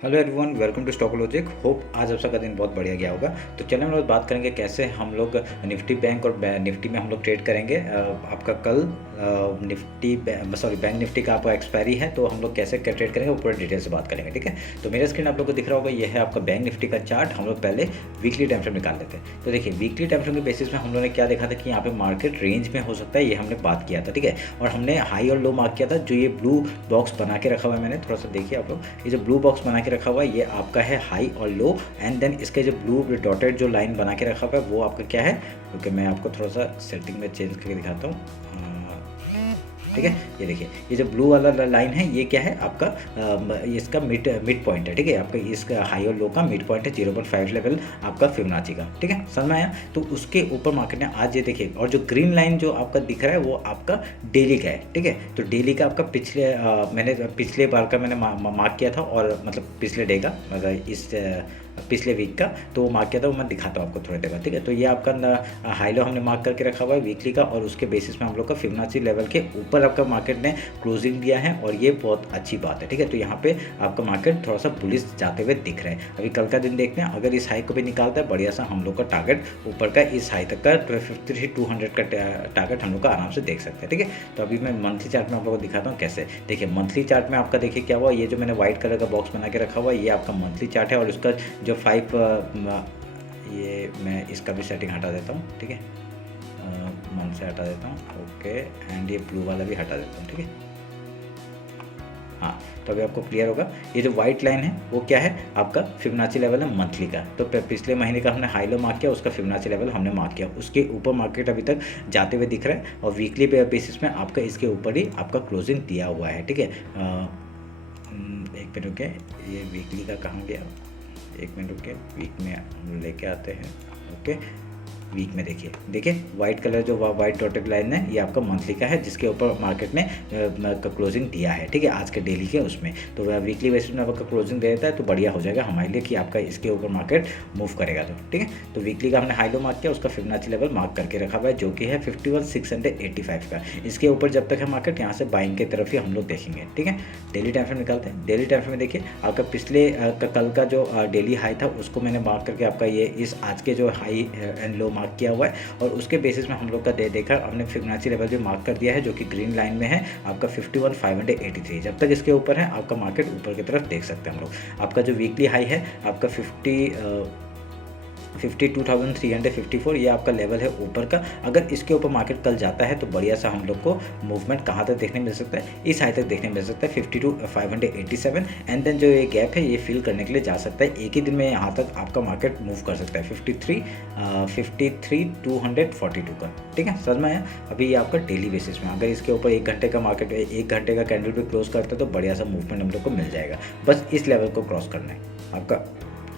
Hello everyone, welcome to stock logic. Hope आज आप सबका दिन बहुत बढ़िया गया होगा। तो चलिए हम लोग बात करेंगे कैसे हम लोग निफ्टी बैंक और निफ्टी में हम लोग ट्रेड करेंगे। आपका कल निफ्टी बैंक निफ्टी का आपका एक्सपायरी है, तो हम लोग कैसे ट्रेड करेंगे वो पूरे डिटेल से बात करेंगे। ठीक है, तो मेरा स्क्रीन आप लोग को दिख रहा होगा, ये है आपका बैंक निफ्टी का चार्ट। हम लोग पहले वीकली टाइम फ्रेम निकाल लेते हैं। तो देखिए वीकली टाइम फ्रेम के बेसिस में हम लोगों ने क्या देखा था कि यहाँ पे मार्केट रेंज में हो सकता है, ये हमने बात किया था। ठीक है, और हमने हाई और लो मार्क किया था। जो ये ब्लू बॉक्स बना के रखा हुआ है, मैंने थोड़ा सा देखिए आप लोग, ये जो ब्लू बॉक्स बना के रखा हुआ है ये आपका है हाई और लो, एंड देन इसके जो ब्लू डॉटेड जो लाइन बना के रखा हुआ है वो आपका क्या है, क्योंकि मैं आपको थोड़ा सा सेटिंग में चेंज करके दिखाता हूँ। ठीक है, ये देखिए ये जो ब्लू वाला लाइन है ये क्या है आपका इसका मिड पॉइंट है। ठीक है, आपका इसका हाई और लो का मिड पॉइंट है 0.5 लेवल आपका फिबोनाची का। ठीक है, समझ में आया। तो उसके ऊपर मार्केट ने आज ये देखिए, और जो ग्रीन लाइन जो आपका दिख रहा है वो आपका डेली का है। ठीक है, तो डेली का आपका मैंने पिछले बार का मैंने मार्क किया था, और मतलब पिछले डे का, मतलब इस पिछले वीक का, तो वो मार्क किया था, वो मैं दिखाता हूँ आपको थोड़ी देर बाद। ठीक है, तो ये आपका हाई लो हमने मार्क करके रखा हुआ है वीकली का, और उसके बेसिस में हम लोग का फिबोनाची लेवल के ऊपर आपका मार्केट ने क्लोजिंग दिया है, और ये बहुत अच्छी बात है। ठीक है, तो यहाँ पे आपका मार्केट थोड़ा सा बुलिश जाते हुए दिख रहा है। अभी कल का दिन देखते हैं, अगर इस हाई को भी निकालता है बढ़िया सा, हम लोग का टारगेट ऊपर का इस हाई तक का 250 का टारगेट हम लोग का आराम से देख सकते हैं। ठीक है, तो अभी मैं मंथली चार्ट में आप लोगों को दिखाता हूँ कैसे। देखिए मंथली चार्ट में आपका देखिए क्या हुआ, ये जो मैंने व्हाइट कलर का बॉक्स बना के रखा हुआ है ये आपका मंथली चार्ट है, और उसका जो 5 ये मैं इसका भी सेटिंग हटा देता हूँ। ठीक है, मन से हटा देता हूँ। ओके, एंड ये ब्लू वाला भी हटा देता हूँ। ठीक है, हाँ, तो अभी आपको क्लियर होगा। ये जो व्हाइट लाइन है वो क्या है आपका फिबोनाची लेवल है मंथली का। तो पिछले महीने का हमने हाई लो मार्क किया, उसका फिबोनाची लेवल हमने मार्क किया, उसके ऊपर मार्केट अभी तक जाते हुए दिख रहा है, और वीकली बेसिस में आपका इसके ऊपर ही आपका क्लोजिंग दिया हुआ है। ठीक है, एक मिनट रुके, ये वीकली का कहाँ गया, एक मिनट रुके, वीक में हम लेके आते हैं। ओके, वीक में देखिए व्हाइट कलर जो व्हाइट डॉटेड लाइन है ये आपका मंथली का है, जिसके ऊपर मार्केट ने क्लोजिंग दिया है। ठीक है, आज के डेली के उसमें, तो वीकली बेसिस में आपका क्लोजिंग दे देता है तो बढ़िया हो जाएगा हमारे लिए कि आपका इसके ऊपर मार्केट मूव करेगा। तो ठीक है, तो वीकली का हमने हाई लो मार्क किया, उसका फिबोनाची लेवल मार्क करके रखा हुआ है जो कि है 51,685 का। इसके ऊपर जब तक है मार्केट, यहाँ से बाइंग की तरफ ही हम लोग देखेंगे। ठीक है, डेली टाइम फ्रेम निकालते हैं। डेली टाइम फ्रेम में देखिए आपका पिछले कल का जो डेली हाई था उसको मैंने मार्क करके आपका ये इस आज के जो हाई एंड लो मार्क किया हुआ है, और उसके बेसिस में हम लोग का देखा हमने फिबोनाची लेवल भी मार्क कर दिया है जो कि ग्रीन लाइन में है आपका 51,583। जब तक इसके ऊपर है आपका मार्केट ऊपर की तरफ देख सकते हैं हम लोग। आपका जो वीकली हाई है आपका 52,354, ये आपका लेवल है ऊपर का। अगर इसके ऊपर मार्केट कल जाता है तो बढ़िया सा हम लोग को मूवमेंट कहाँ तक देखने मिल सकता है, इस हाई तक देखने मिल सकता है 52,587, एंड देन जो ये गैप है ये फिल करने के लिए जा सकता है। एक ही दिन में यहाँ तक आपका मार्केट मूव कर सकता है 53,242 का। ठीक है, समझ में आया। अभी ये आपका डेली बेसिस में, अगर इसके ऊपर 1 घंटे का मार्केट 1 घंटे का कैंडल भी क्लोज करता है तो बढ़िया सा मूवमेंट हम लोग को मिल जाएगा। बस इस लेवल को क्रॉस करना है आपका।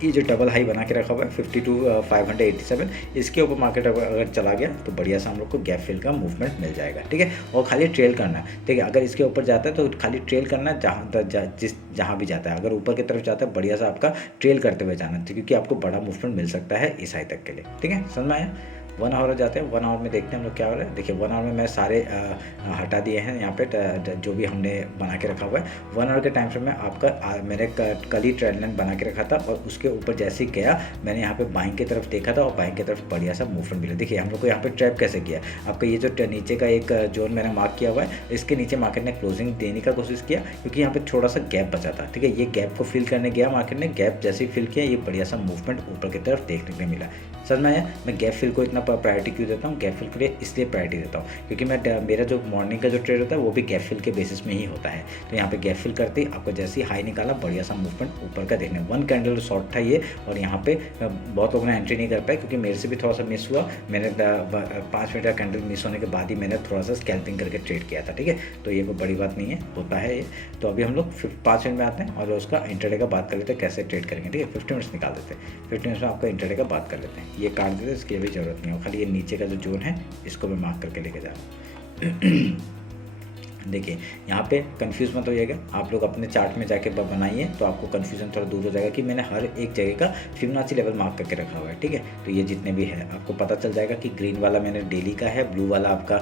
ये जो डबल हाई बना के रखा हुआ है 52,587, इसके ऊपर मार्केट अगर चला गया तो बढ़िया सा हम लोग को गैप फिल का मूवमेंट मिल जाएगा। ठीक है, और खाली ट्रेल करना है। ठीक है, अगर इसके ऊपर जाता है तो खाली ट्रेल करना है, जहाँ भी जाता है। अगर ऊपर की तरफ जाता है बढ़िया सा आपका ट्रेल करते हुए जाना चाहिए, क्योंकि आपको बड़ा मूवमेंट मिल सकता है इस हाई तक के लिए। ठीक है, समझ में आया। 1 आवर जाते हैं, 1 आवर में देखते हैं हम लोग क्या हो रहा है। देखिए 1 आवर में मैं सारे हटा दिए हैं यहाँ पे जो भी हमने बना के रखा हुआ है। 1 आवर के टाइम फ्रेम में आपका मैंने कल ही ट्रेंड लाइन बना के रखा था, और उसके ऊपर जैसे ही गया मैंने यहाँ पे बाइंग की तरफ देखा था, और बाइंग की तरफ बढ़िया सा मूवमेंट मिला। देखिए हम लोग को यहाँ पे ट्रैप कैसे किया, आपका ये जो नीचे का एक जोन मैंने मार्क किया हुआ है, इसके नीचे मार्केट ने क्लोजिंग देने का कोशिश किया, क्योंकि यहाँ पे थोड़ा सा गैप बचा था। ठीक है, ये गैप को फिल करने गया मार्केट ने, गैप जैसे ही फिल किया ये बढ़िया सा मूवमेंट ऊपर की तरफ देखने को मिला। समझ में आया। मैं गैप फिल को इतना प्रायोरिटी क्यों देता हूँ, गैप फिल के लिए इसलिए प्रायोरिटी देता हूँ क्योंकि मेरा जो मॉर्निंग का जो ट्रेड होता है वो भी गैप फिल के बेसिस में ही होता है। तो यहाँ पे गैप फिल करते ही आपको जैसे ही हाई निकाला बढ़िया सा मूवमेंट ऊपर का देखने। 1 कैंडल शॉर्ट था ये, और यहाँ पे बहुत लोगों ने एंट्री नहीं कर पाए क्योंकि मेरे से भी थोड़ा सा मिस हुआ। मैंने 5 मिनट का कैंडल मिस होने के बाद ही मैंने थोड़ा सा स्कैल्पिंग करके ट्रेड किया था। ठीक है, तो ये कोई बड़ी बात नहीं है, होता है ये। तो अभी हम लोग 5 मिनट में आते हैं और उसका इंटरडे का बात कर लेते हैं कैसे ट्रेड करेंगे। ठीक है, 50 मिनट्स निकाल देते हैं, 50 मिनट्स में आपका इंटरडे का बात कर लेते हैं। ये काट देते हैं, इसकी भी जरूरत नहीं हो, खाली ये नीचे का जो जोन है इसको मैं मार्क करके लेके जा रहा हूँ। देखिए यहाँ पे कंफ्यूज मत होइएगा, आप लोग अपने चार्ट में जाके बनाइए तो आपको कंफ्यूजन थोड़ा दूर हो जाएगा कि मैंने हर एक जगह का फिबोनाची लेवल मार्क करके रखा हुआ है, ठीक है। तो ये जितने भी है आपको पता चल जाएगा कि ग्रीन वाला मैंने डेली का है, ब्लू वाला आपका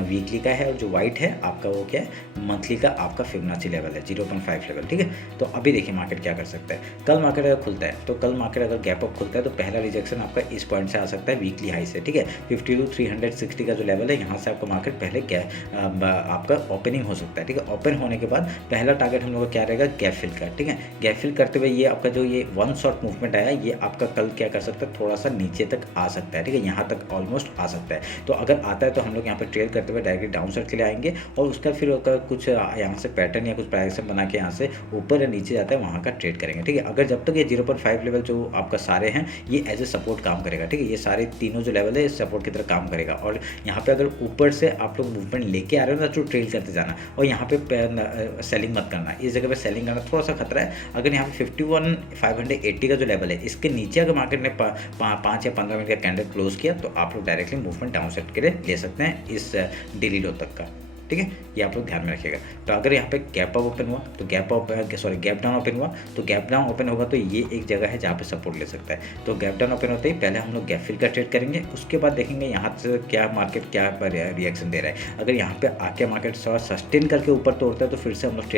वीकली का है, और जो व्हाइट है आपका वो क्या है मंथली का आपका फिबोनाची लेवल है 0.5 लेवल, ठीक है। तो अभी देखिए मार्केट क्या कर सकता है। कल मार्केट अगर खुलता है तो कल मार्केट अगर गैप अप खुलता है तो पहला रिजेक्शन आपका इस पॉइंट से आ सकता है वीकली हाई से, ठीक है। 52,360 का जो लेवल है यहाँ से आपका मार्केट पहले आपका ओपनिंग हो सकता है, ठीक है। ओपन होने के बाद पहला टारगेट हम लोग का क्या रहेगा, गैप फिल का, ठीक है। गैप फिल करते हुए ये आपका जो ये वन शॉट मूवमेंट आया ये आपका कल क्या कर सकता है, थोड़ा सा नीचे तक आ सकता है, ठीक है। यहाँ तक ऑलमोस्ट आ सकता है। तो अगर आता है तो हम लोग यहाँ पे ट्रेड करते हुए डायरेक्टली डाउन साइड के लिए आएंगे, और उसका फिर कुछ यहाँ से पैटर्न या कुछ प्राइस बना के यहाँ से ऊपर या नीचे जाता है वहाँ का ट्रेड करेंगे, ठीक है। अगर जब तक ये 0.5 लेवल जो आपका सारे हैं ये एज ए सपोर्ट काम करेगा, ठीक है। ये सारे तीनों जो लेवल है सपोर्ट की तरह काम करेगा, और यहाँ पे अगर ऊपर से आप लोग मूवमेंट लेके आ रहे हो ना तो ट्रेड करते जाना, और यहाँ पे सेलिंग मत करना। इस जगह पे सेलिंग करना थोड़ा सा खतरा है। अगर यहाँ पे 51,580 का जो लेवल है इसके नीचे अगर मार्केट ने 5 या 15 मिनट का कैंडल क्लोज किया तो आप लोग डायरेक्टली मूवमेंट डाउन साइड के लिए ले सकते हैं इस डेली लो तक का, ठीक है। ये आप लोग ध्यान में रखिएगा। तो अगर यहाँ पे गैप अप ओपन हुआ तो गैप डाउन ओपन हुआ तो गैप डाउन ओपन होगा तो ये एक जगह है जहाँ पे सपोर्ट ले सकता है। तो गैप डाउन ओपन होते ही पहले हम लोग गैप फिल का ट्रेड करेंगे, उसके बाद देखेंगे यहाँ से क्या मार्केट क्या रिएक्शन दे रहा है। अगर यहाँ पे आके मार्केट थोड़ा सस्टेन करके ऊपर तोड़ता है तो फिर से हम लोग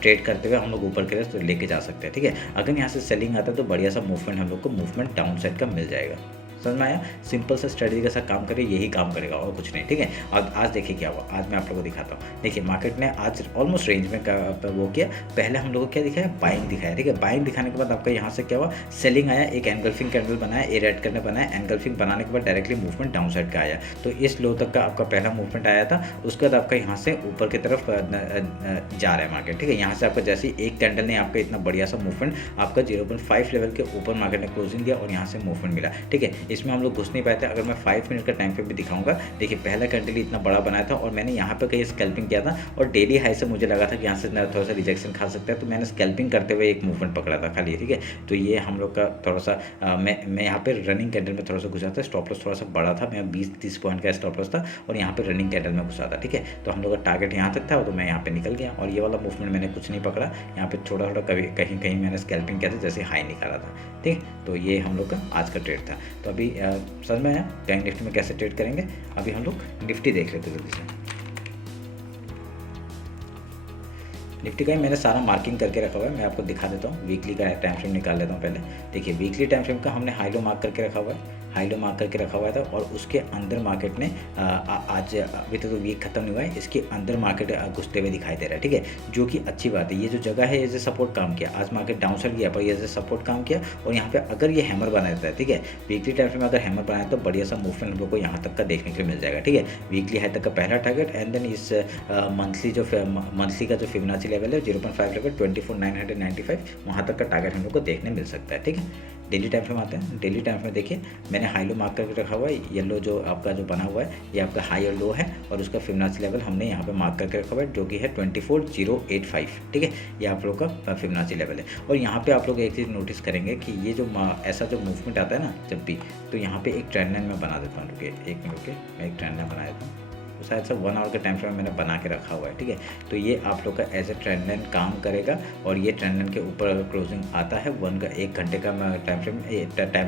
ट्रेड करते हुए हम लोग ऊपर के लिए लेके जा सकते हैं, ठीक है। अगर यहाँ से सेलिंग आता है तो बढ़िया सा मूवमेंट हम लोग को मूवमेंट डाउन साइड का मिल जाएगा। समझ में आया। सिंपल सा स्ट्रेटजी के साथ काम करें, यही काम करेगा और कुछ नहीं, ठीक है। अब आज देखिए क्या हुआ, आज मैं आप लोगों को दिखाता हूँ। देखिए मार्केट ने आज ऑलमोस्ट रेंज में वो किया। पहले हम लोगों को क्या दिखाया, बाइंग दिखाया, ठीक है। बाइंग दिखाने के बाद आपका यहाँ से क्या हुआ, सेलिंग आया, एक एनगल्फिंग कैंडल बनाया, ए रेड करने बनाया, एनगल्फिंग बनाने के बाद डायरेक्टली मूवमेंट डाउन साइड का आया। तो इस लो तक का आपका पहला मूवमेंट आया था, उसके बाद आपका यहाँ से ऊपर की तरफ जा रहा है मार्केट, ठीक है। यहाँ से आपका जैसे एक कैंडल ने आपका इतना बढ़िया सा मूवमेंट आपका 0.5 लेवल के ऊपर मार्केट ने क्लोजिंग दिया और यहाँ से मूवमेंट मिला, ठीक है। इसमें हम लोग घुस नहीं पाए थे। अगर मैं 5 मिनट का टाइम फ्रेम भी दिखाऊंगा, देखिए पहला कैंडल इतना बड़ा बनाया था और मैंने यहाँ पे कहीं स्कैल्पिंग किया था, और डेली हाई से मुझे लगा था कि यहाँ से थोड़ा सा रिजेक्शन खा सकता है, तो मैंने स्कैल्पिंग करते हुए एक मूवमेंट पकड़ा था खाली, ठीक है। तो ये हम लोग का थोड़ा सा मैं यहाँ पे रनिंग कैंडल में थोड़ा सा घुसा था, स्टॉप लॉस थोड़ा सा बड़ा था, मैं 20-30 पॉइंट का स्टॉप लॉस था और यहाँ पे रनिंग कैंडल में घुसा था, ठीक है। तो हम लोग का टारगेट यहाँ तक था तो मैं यहाँ पे निकल गया, और ये वाला मूवमेंट मैंने कुछ नहीं पकड़ा, यहाँ पे थोड़ा थोड़ा कहीं कहीं मैंने स्कैल्पिंग किया था जैसे हाई निकाला था, ठीक। तो ये हम लोग का आज का ट्रेड था। तो अभी समझ में आया बैंक निफ्टी में कैसे ट्रेड करेंगे। अभी हम लोग निफ्टी देख लेते जल्दी से। निफ्टी का ही मैंने सारा मार्किंग करके रखा हुआ है, मैं आपको दिखा देता हूँ। वीकली का टाइम फ्रेम निकाल लेता हूँ पहले। देखिए वीकली टाइम फ्रेम का हमने हाई लो मार्क करके रखा हुआ है, हाई लो मार्क करके रखा हुआ था, और उसके अंदर मार्केट ने आज अभी तक तो वीक खत्म नहीं हुआ है, इसके अंदर मार्केट घुसते हुए दिखाई दे रहा है, ठीक है। जो कि अच्छी बात है। ये जो जगह है एज ए सपोर्ट काम किया, आज मार्केट डाउन साइड गया पर ये एज ए सपोर्ट काम किया, और यहाँ पे अगर ये हैमर बना देता है, ठीक है, वीकली टाइम फ्रेम में अगर हैमर बनाए तो बढ़िया सा मूवमेंट हम लोग को यहाँ तक का देखने के लिए मिल जाएगा, ठीक है। वीकली हाई तक का पहला टारगेट, एंड देन इस मंथली का जो फिबोनाची लेवल है 0.5 लेवल 24,995 वहाँ तक का टारगेट हम लोग को देखने मिल सकता है, ठीक है। डेली टाइम फ्रेम आते हैं। डेली टाइम फ्रेम देखिए मैंने हाई लो मार्क करके रखा हुआ है, येलो जो आपका जो बना हुआ है ये आपका हाई और लो है, और उसका फिबोनाची लेवल हमने यहाँ पे मार्क करके रखा हुआ है जो कि है 24,085, ठीक है। ये आप लोग का फिबोनाची लेवल है। और यहाँ पे आप लोग एक चीज़ नोटिस करेंगे कि ये जो ऐसा जो मूवमेंट आता है ना जब भी, तो यहाँ पे एक ट्रेंड लाइन मैं बना देता हूँ, रुकिए 1 मिनट रुकिए, मैं एक ट्रेंड लाइन बना देता हूँ। तो शायद से 1 आवर का टाइम फ्रेम मैंने बना के रखा हुआ है, ठीक है। तो ये आप लोग का एज ए ट्रेंड लाइन काम करेगा, और ये ट्रेंड लाइन के ऊपर अगर क्लोजिंग आता है 1 घंटे का टाइम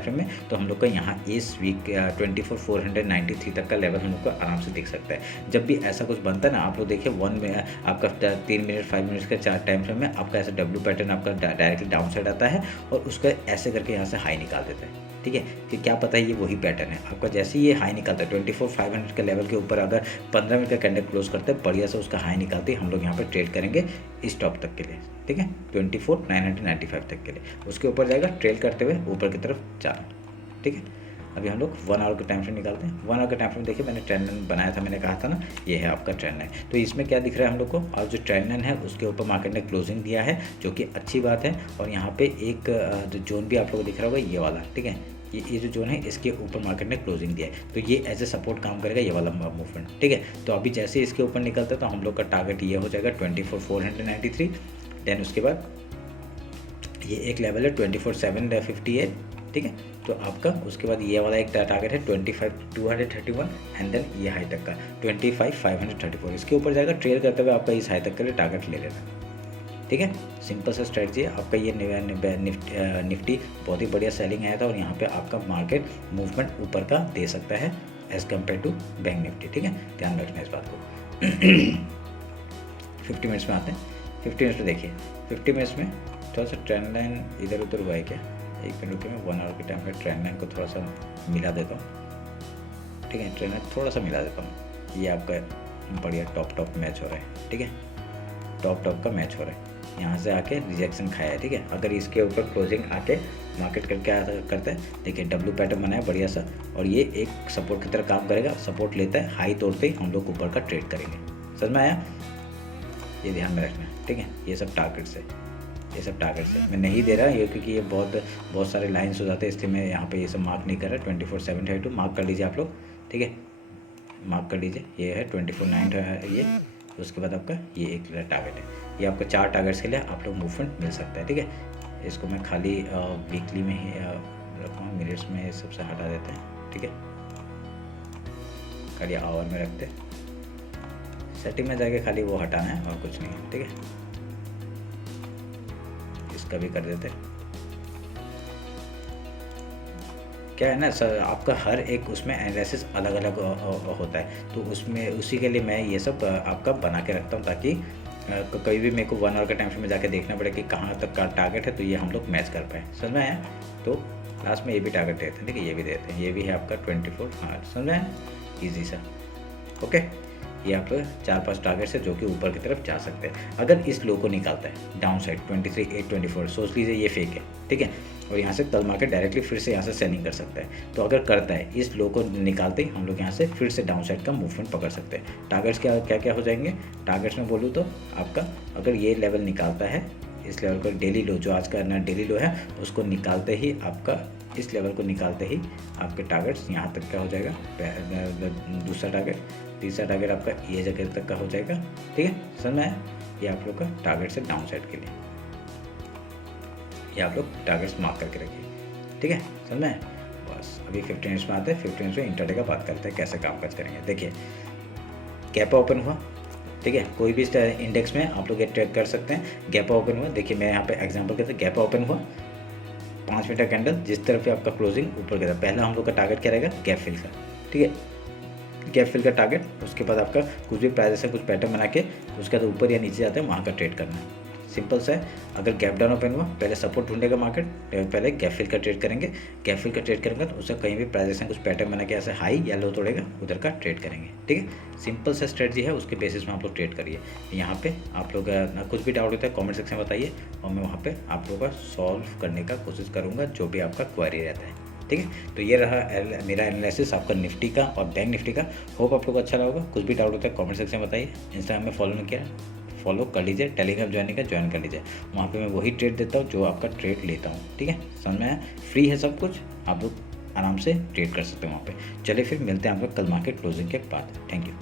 फ्रेम में, तो हम लोग का यहाँ इस वीक 24,493 तक का लेवल हम लोग को आराम से दिख सकता है। जब भी ऐसा कुछ बनता है ना, आप लोग देखिए 1 में आपका 3 मिनट 5 मिनट का टाइम फ्रेम में आपका ऐसा डब्ल्यू पैटर्न आपका डायरेक्टली डाउन साइड आता है, और उसका ऐसे करके यहाँ से हाई निकाल देता है, ठीक है। कि क्या पता है ये वही पैटर्न है आपका। जैसे ये हाई निकलता है 24,500 के लेवल के ऊपर, अगर 15 मिनट का कैंडल क्लोज करते हैं बढ़िया से उसका हाई निकालते ही हम लोग यहाँ पे ट्रेड करेंगे इस टॉप तक के लिए, ठीक है, 24,995 तक के लिए। उसके ऊपर जाएगा ट्रेल करते हुए ऊपर की तरफ जाना, ठीक है। अभी हम लोग 1 आवर का टाइम फ्रेम निकालते हैं। 1 आवर का टाइम फ्रेम देखिए मैंने ट्रेंड लाइन बनाया था, मैंने कहा था ना ये है आपका ट्रेंड लाइन। तो इसमें क्या दिख रहा है हम लोग को, और जो ट्रेंड लाइन है उसके ऊपर मार्केट ने क्लोजिंग दिया है जो कि अच्छी बात है। और यहाँ पे एक जो जोन भी आप लोग को दिख रहा होगा ये वाला, ठीक है, ये जो जोन है इसके ऊपर मार्केट ने क्लोजिंग दिया है, तो ये एज ए सपोर्ट काम करेगा ये वाला मूवमेंट, ठीक है। तो अभी जैसे इसके ऊपर निकलता है तो हम लोग का टारगेट ये हो जाएगा 24,493। देन उसके बाद ये एक लेवल है 24,758, ठीक ठीक है। तो आपका उसके बाद ये वाला एक टारगेट है 25,231 एंड देन ये हाई तक का 25,534, इसके ऊपर जाएगा। ट्रेड करते हुए आपका इस हाई तक के लिए टारगेट ले लेना, ठीक है। सिंपल सा स्ट्रेटजी है आपका। ये निफ्टी बहुत ही बढ़िया सेलिंग आया था और यहाँ पे आपका मार्केट मूवमेंट ऊपर का दे सकता है as compare to Bank Nifty, ठीक है। ध्यान रखना इस बात को। 50 मिनट्स में आते हैं। 50 मिनट्स में देखिए, 50 मिनट्स में थोड़ा सा ट्रेंड लाइन इधर उधर हुआ है क्या? एक मिनट रुकिए, मैं 1 आवर के टाइम पे ट्रेंड लाइन को थोड़ा सा मिला देता हूँ, ठीक है। ट्रेंड लाइन थोड़ा सा मिला देता हूँ। ये आपका बढ़िया टॉप मैच हो रहा है, ठीक है। टॉप का मैच हो रहा है। यहाँ से आके रिजेक्शन खाया है, ठीक है। अगर इसके ऊपर क्लोजिंग आके मार्केट क्या करता है, देखिए डब्ल्यू पैटर्न बनाया बढ़िया सा, और ये एक सपोर्ट की तरह काम करेगा। सपोर्ट लेता है, हाई तोड़ते ही हम लोग ऊपर का ट्रेड करेंगे। समझ में आया? ये ध्यान में रखना है, ठीक है। ये सब टारगेट्स है, ये सब टारगेट्स है। मैं नहीं दे रहा ये क्योंकि ये बहुत सारे लाइन्स हो जाते हैं, इसलिए मैं यहाँ पे ये सब मार्क नहीं कर रहा। 24,752 मार्क कर लीजिए आप लोग, ठीक है। मार्क कर लीजिए, ये है 24,900 है ये। उसके बाद आपका ये एक टारगेट है। ये आपका 4 टारगेट्स के लिए आप लोग मूवमेंट मिल सकता है, ठीक है। इसको मैं खाली वीकली में ही रखूँगा, मिनट्स में सबसे हटा देते हैं, ठीक है। खाली आवर में रखते हैं, सेटिंग में जाके खाली वो हटाना है और कुछ नहीं है, ठीक है। इसका भी कर देते हैं। क्या है ना सर, आपका हर एक उसमें एनालिसिस अलग अलग होता है, तो उसमें उसी के लिए मैं ये सब आपका बना के रखता हूँ, ताकि कभी भी मेरे को 1 आवर का टाइम फ्रेम में जाके देखना पड़े कि कहाँ तक का टारगेट है, तो ये हम लोग मैच कर पाए। समझ में आया? तो लास्ट में ये भी टारगेट देते हैं, ठीक है। ये भी देते हैं, ये भी है आपका 24। हाँ, समझ में आया? ईजी सा, ओके। ये आप 4-5 टारगेट्स है जो कि ऊपर की तरफ जा सकते हैं। अगर इस लो को निकालता है डाउन साइड 23,824, सोच लीजिए ये फेक है, ठीक है। और यहाँ से कल मार्केट डायरेक्टली फिर से यहाँ से सेलिंग कर सकता है। तो अगर करता है, इस लो को निकालते ही हम लोग यहाँ से फिर से डाउन साइड का मूवमेंट पकड़ सकते हैं। टारगेट्स क्या हो जाएंगे? टारगेट्स में बोलूँ तो आपका अगर ये लेवल निकालता है, इस लेवल का डेली लो, जो आज का ना डेली लो है, उसको निकालते ही आपका इस लेवल को निकालते ही आपके टारगेट्स यहाँ तक का हो जाएगा। दूसरा टारगेट, तीसरा टारगेट आपका ये जगह तक का हो जाएगा, ठीक है। समझ में आया? ये आप लोग का टारगेट से डाउन साइड के लिए, ये आप लोग टारगेट्स मार्क करके रखिए, ठीक है। समझ में? बस अभी 15 मिनट्स में आते हैं। 15 मिनट्स में इंटरडे का बात करते हैं, कैसे काम काज करेंगे। देखिए गैप ओपन हुआ, ठीक है। कोई भी इंडेक्स में आप लोग ये ट्रेड कर सकते हैं। गैप ओपन हुआ, देखिए मैं यहाँ पे एग्जांपल के साथ गैप ओपन हुआ, 5 मिनट का कैंडल, जिस तरफ से आपका क्लोजिंग ऊपर गया था, पहला हम लोग का टारगेट क्या रहेगा? गैप फिल का, ठीक है। गैप फिल का टारगेट, उसके बाद आपका कुछ भी प्राइस से कुछ पैटर्न बना के उसके बाद ऊपर या नीचे जाते हैं, वहाँ का ट्रेड करना है। सिंपल सा है। अगर गैप डाउन ओपन हुआ, पहले सपोर्ट ढूंढेगा मार्केट, पहले गैप फिल का ट्रेड करेंगे। गैप फिल का ट्रेड करेंगे तो उससे कहीं भी प्राइस से कुछ पैटर्न बना के ऐसे हाई या लो तोड़ेगा, उधर का ट्रेड करेंगे, ठीक है। सिंपल सा स्ट्रेटजी है, उसके बेसिस में आप लोग ट्रेड करिए। यहाँ पे आप लोग कुछ भी डाउट होता है कमेंट सेक्शन में बताइए, और मैं वहाँ पे आप लोगों का सॉल्व करने का कोशिश करूँगा, जो भी आपका क्वेरी रहता है, ठीक है। तो ये रहा मेरा एनालिसिस आपका निफ्टी का और बैंक निफ्टी का। होप आप लोग को अच्छा लगा होगा। कुछ भी डाउट होता है कमेंट सेक्शन में बताइए। इंस्टाग्राम में फॉलो नहीं किया, फॉलो कर लीजिए। टेलीग्राम ज्वाइन कर लीजिए, वहाँ पे मैं वही ट्रेड देता हूँ जो आपका ट्रेड लेता हूँ, ठीक है। समझ में आया? फ्री है सब कुछ, आप लोग आराम से ट्रेड कर सकते हैं वहाँ पे। चलिए फिर मिलते हैं आप लोग कल मार्केट क्लोजिंग के बाद। Thank you.